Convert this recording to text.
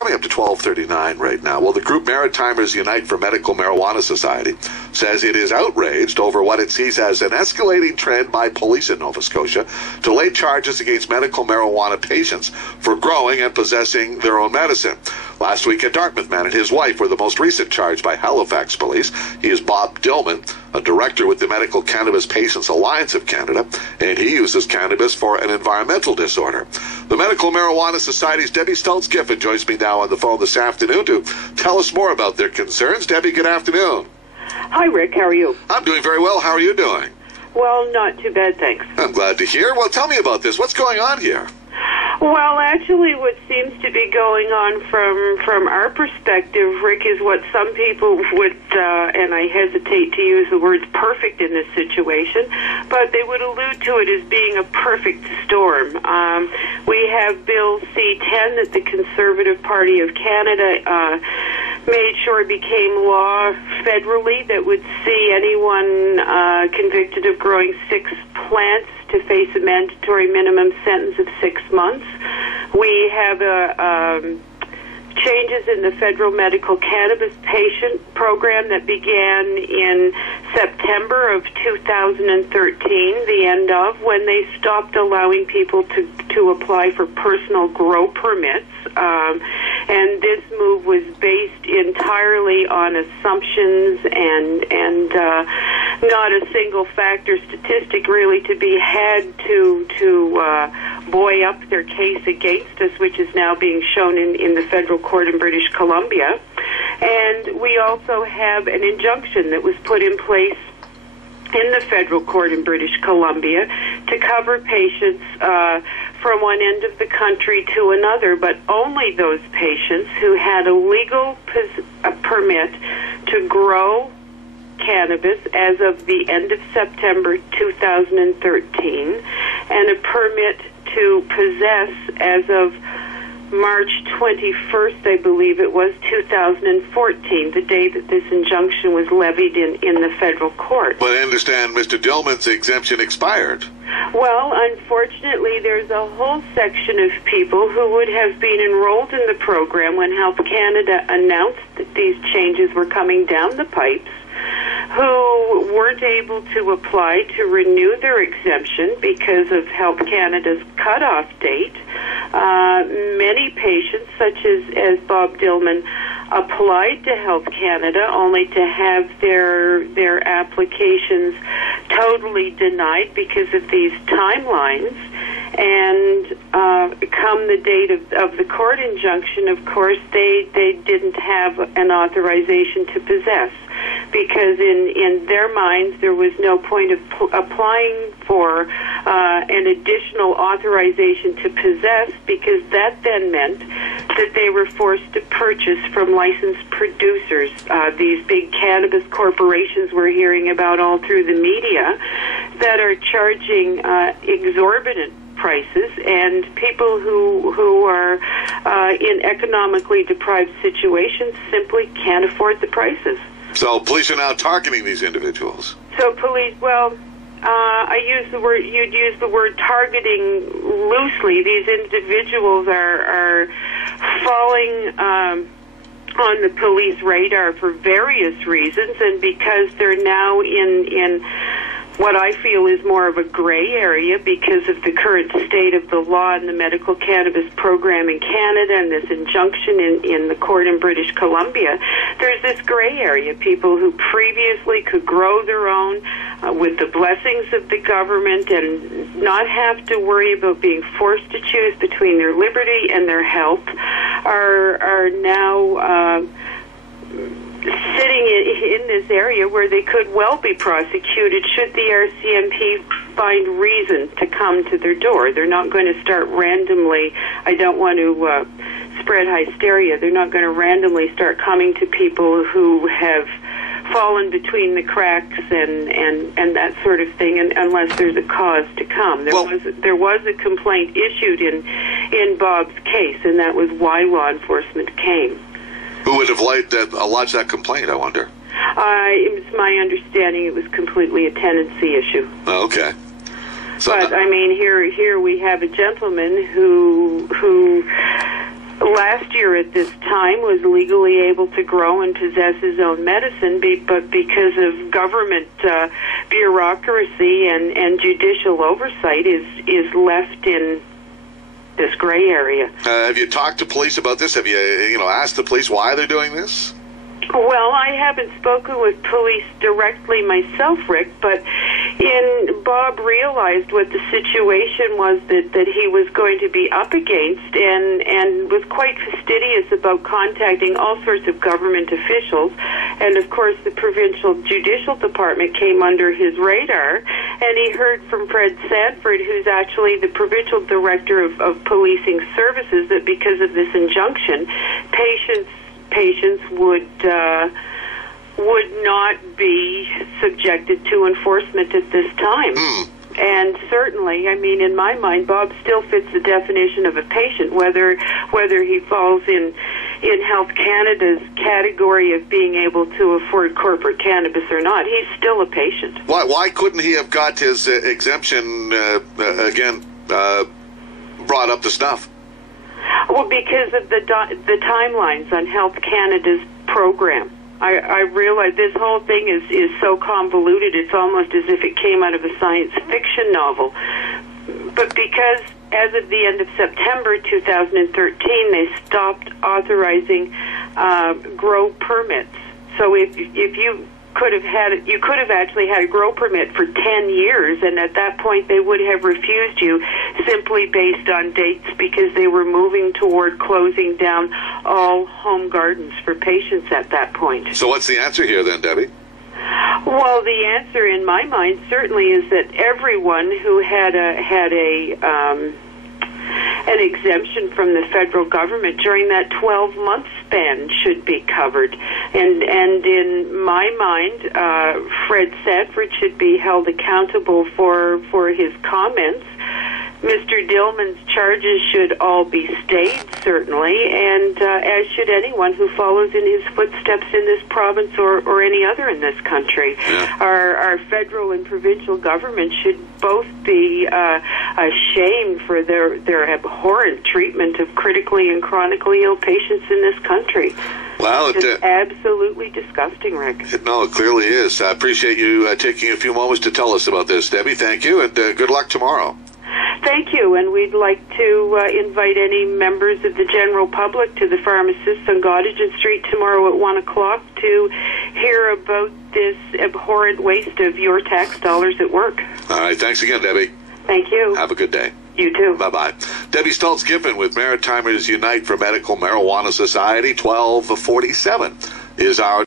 Coming up to 12:39 right now. Well, the group Maritimers Unite for Medical Marijuana Society says it is outraged over what it sees as an escalating trend by police in Nova Scotia to lay charges against medical marijuana patients for growing and possessing their own medicine. Last week, a Dartmouth man and his wife were the most recent charged by Halifax Police. He is Bob Dillman, a director with the Medical Cannabis Patients Alliance of Canada, and he uses cannabis for an environmental disorder. The Medical Marijuana Society's Debbie Stultz-Giffin joins me now on the phone this afternoon to tell us more about their concerns. Debbie, good afternoon. Hi, Rick. How are you? I'm doing very well. How are you doing? Well, not too bad, thanks. I'm glad to hear. Well, tell me about this. What's going on here? Well, actually, what seems to be going on from our perspective, Rick, is what some people would, and I hesitate to use the words perfect in this situation, but they would allude to it as being a perfect storm. We have Bill C-10 that the Conservative Party of Canada made sure became law federally that would see anyone convicted of growing 6 plants to face a mandatory minimum sentence of 6 months. We have changes in the federal medical cannabis patient program that began in September of 2013, the end of, when they stopped allowing people to apply for personal grow permits. And this move was based entirely on assumptions and not a single factor statistic really to be had to buoy up their case against us, which is now being shown in the federal court in British Columbia. And we also have an injunction that was put in place in the federal court in British Columbia to cover patients from one end of the country to another, but only those patients who had a legal permit to grow cannabis as of the end of September 2013 and a permit to possess as of March 21st, I believe it was, 2014, the day that this injunction was levied in the federal court. But I understand Mr. Dillman's exemption expired. Well, unfortunately, there's a whole section of people who would have been enrolled in the program when Health Canada announced that these changes were coming down the pipes, who weren't able to apply to renew their exemption because of Health Canada's cutoff date. Many patients, such as Bob Dillman, applied to Health Canada only to have their applications totally denied because of these timelines. And come the date of the court injunction, of course, they didn't have an authorization to possess, because in their minds there was no point of applying for an additional authorization to possess, because that then meant that they were forced to purchase from licensed producers. These big cannabis corporations we're hearing about all through the media that are charging exorbitant prices, and people who are in economically deprived situations simply can't afford the prices. So police are now targeting these individuals. So police, well, I use the word, you'd use the word targeting loosely. These individuals are falling on the police radar for various reasons, and because they're now in what I feel is more of a gray area because of the current state of the law in the medical cannabis program in Canada and this injunction in the court in British Columbia. There's this gray area, people who previously could grow their own with the blessings of the government and not have to worry about being forced to choose between their liberty and their health, are now sitting in this area where they could well be prosecuted should the RCMP find reason to come to their door. They're not going to start randomly, I don't want to spread hysteria, they're not going to randomly start coming to people who have fallen between the cracks and that sort of thing, unless there's a cause to come. There was a complaint issued in Bob's case, and that was why law enforcement came. Who would have lodged that complaint, I wonder? It's my understanding it was completely a tenancy issue. Oh, okay. So but, I mean, here we have a gentleman who last last year at this time was legally able to grow and possess his own medicine, but because of government bureaucracy and judicial oversight is left in this gray area. Have you talked to police about this? Have you asked the police why they're doing this? Well, I haven't spoken with police directly myself, Rick, but Bob realized what the situation was that he was going to be up against and was quite fastidious about contacting all sorts of government officials. And, of course, the provincial judicial department came under his radar, and he heard from Fred Sanford, who's actually the provincial director of policing services, that because of this injunction, patients would not be subjected to enforcement at this time. And certainly, I mean, in my mind, Bob still fits the definition of a patient, whether he falls in Health Canada's category of being able to afford corporate cannabis or not. He's still a patient. Why couldn't he have got his exemption brought up to snuff? Well, because of the timelines on Health Canada's program. I realize this whole thing is so convoluted, it's almost as if it came out of a science fiction novel. But because as of the end of September 2013, they stopped authorizing grow permits. So if you could have actually had a grow permit for 10 years, and at that point they would have refused you simply based on dates because they were moving toward closing down all home gardens for patients at that point. So what's the answer here then, Debbie? Well, the answer in my mind certainly is that everyone who had an exemption from the federal government during that 12-month span should be covered. And in my mind, Fred Sanford should be held accountable for his comments. Mr. Dillman's charges should all be stayed, certainly, and as should anyone who follows in his footsteps in this province or any other in this country. Yeah. Our federal and provincial government should both be ashamed for their abhorrent treatment of critically and chronically ill patients in this country. Well, it's absolutely disgusting, Rick. No, it clearly is. I appreciate you taking a few moments to tell us about this, Debbie. Thank you, and good luck tomorrow. Thank you, and we'd like to invite any members of the general public to the pharmacists on Gottingen Street tomorrow at 1 o'clock to hear about this abhorrent waste of your tax dollars at work. All right, thanks again, Debbie. Thank you. Have a good day. You too. Bye-bye. Debbie Stultz-Giffin with Maritimers Unite for Medical Marijuana Society. 12:47 is our